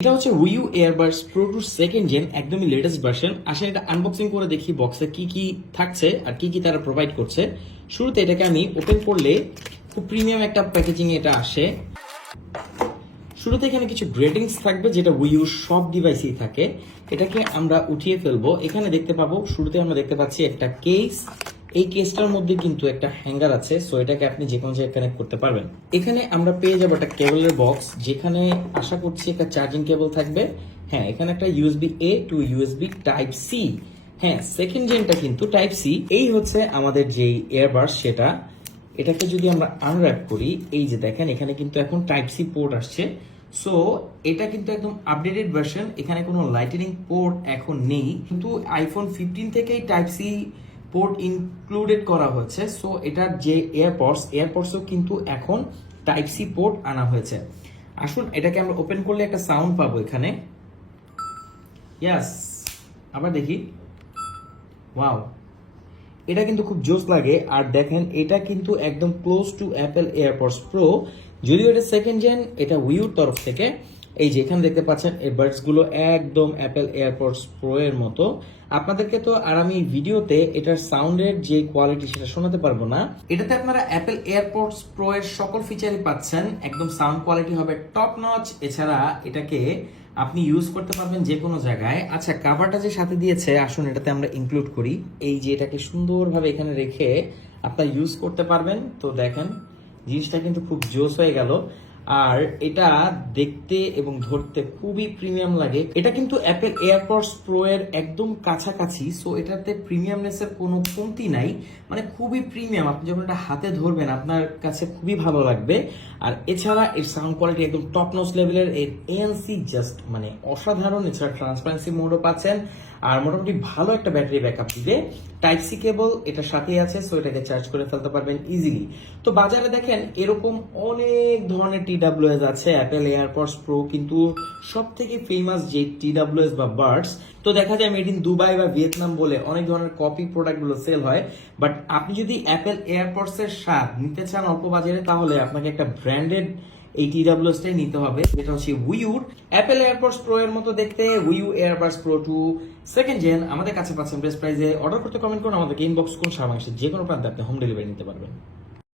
এটা হচ্ছে উইউ earbuds pro 2 second gen, একদমই লেটেস্ট ভার্সন। আসলে এটা আনবক্সিং করে দেখি বক্সে কি কি থাকছে আর কি কি তারা প্রোভাইড করছে। শুরুতে এটাকে আমি ওপেন করলে খুব প্রিমিয়াম একটা প্যাকেজিং এটা আসে। শুরুতে এখানে কিছু গ্রেডিংস থাকবে যেটা উইউ সব ডিভাইসেই থাকে। এটাকে আমরা উঠিয়ে ফেলবো। এখানে দেখতে পাবো শুরুতে আমরা দেখতে পাচ্ছি একটা কেস। এই কেসটার মধ্যে কিন্তু একটা হ্যাঙ্গার আছে, সো এটাকে আপনি যে কোনো জায়গায় কানেক্ট করতে পারবেন। এখানে আমরা পেয়ে যাবো একটা কেবলের বক্স, যেখানে আশা করছি একটা চার্জিং কেবল থাকবে। হ্যাঁ, এখানে একটা USB A to USB type C. হ্যাঁ, সেকেন্ড জেনটা কিন্তু টাইপ সি। এই হচ্ছে আমাদের যেই এয়ারবাডস সেটা। এটাকে যদি আমরা আনর্যাপ করি, এই যে দেখেন এখানে কিন্তু এখন টাইপ সি পোর্ট আসছে। সো এটা কিন্তু একদম আপডেটেড ভার্সন। এখানে কোনো লাইটেনিং পোর্ট এখন নেই, কিন্তু আইফোন 15 থেকেই টাইপ সি পোর্ট ইনক্লুডেড করা হয়েছে। সো এটার যে এয়ারপডসও কিন্তু এখন টাইপ সি পোর্ট আনা হয়েছে। আসুন এটাকে আমরা ওপেন করলে একটা সাউন্ড পাবো এখানে। ইয়াস, আবার দেখি। ওয়াও, এটা কিন্তু খুব জোস লাগে। আর দেখেন এটা কিন্তু একদম close two Apple AirPods pro, যদিও এটা সেকেন্ড জেন। এটা উইউর তরফ থেকে। এই যে এখানে দেখতে পাচ্ছেন এই বাডস গুলো একদম অ্যাপল এয়ারপডস প্রো এর মতো। আপনাদেরকে তো আর আমি ভিডিওতে এটার সাউন্ডের যে কোয়ালিটি সেটা শোনাতে পারবো না। এটাতে আপনারা অ্যাপল এয়ারপডস প্রো এর সকল ফিচারই পাচ্ছেন। একদম সাউন্ড কোয়ালিটি হবে টপ নচ। এছাড়া এটাকে আপনি ইউজ করতে পারবেন যে কোনো জায়গায়। আচ্ছা, কাভারটা যে সাথে দিয়েছে, আসুন এটাতে আমরা ইনক্লুড করি। এই যে এটাকে সুন্দরভাবে এখানে রেখে আপনারা ইউজ করতে পারবেন। তো দেখেন জিনিসটা কিন্তু খুব জোস হয়ে গেল। আর এটা দেখতে এবং ধরতে খুবই প্রিমিয়াম লাগে। এটা কিন্তু অ্যাপল এয়ারপডস প্রো এর একদম কাছাকাছি। সো এটাতে প্রিমিয়ামনেস এর কোনো কমতি নাই, মানে খুবই প্রিমিয়াম। আপনি যখন এটা হাতে ধরবেন আপনার কাছে খুবই ভালো লাগবে। আর এছাড়া এর সাউন্ড কোয়ালিটি একদম টপ নচ লেভেলের। এর এএনসি জাস্ট মানে অসাধারণ। এছাড়া ট্রান্সপারেন্সি মোডও পাচ্ছেন। আর মোটামুটি ভালো একটা ব্যাটারি ব্যাকআপ দিবে। টাইপ সি কেবল এটার সাথেই আছে, সো এটাকে চার্জ করে ফেলতে পারবেন ইজিলি। তো বাজারে দেখেন এরকম অনেক ধরনের টিডাব্লিউএস আছে। অ্যাপল এয়ারপডস প্রো কিন্তু সব থেকে ফেমাস যে টিডাব্লিউএস বা বাডস। তো দেখা যায় মেড ইন দুবাই বা ভিয়েতনাম বলে অনেক ধরনের কপি প্রোডাক্টগুলো সেল হয়। বাট আপনি যদি অ্যাপল এয়ারপডস এর স্বাদ নিতে চান অল্প বাজারে, তাহলে আপনাকে একটা ব্র্যান্ডেড এই টিডাব্লিউএসটাই নিতে হবে, যেটা হচ্ছে উইউর। অ্যাপল এয়ারপডস প্রো এর মতো দেখতে উইউ এয়ারবাডস প্রো 2 সেকেন্ড জেন আমাদের কাছে পাচ্ছেন বেস্ট প্রাইসে। অর্ডার করতে কমেন্ট করুন, আমাদেরকে ইনবক্স করুন। সারা বাংলাদেশের যে কোনো প্রান্তে আপনি হোম ডেলিভারি নিতে পারবেন।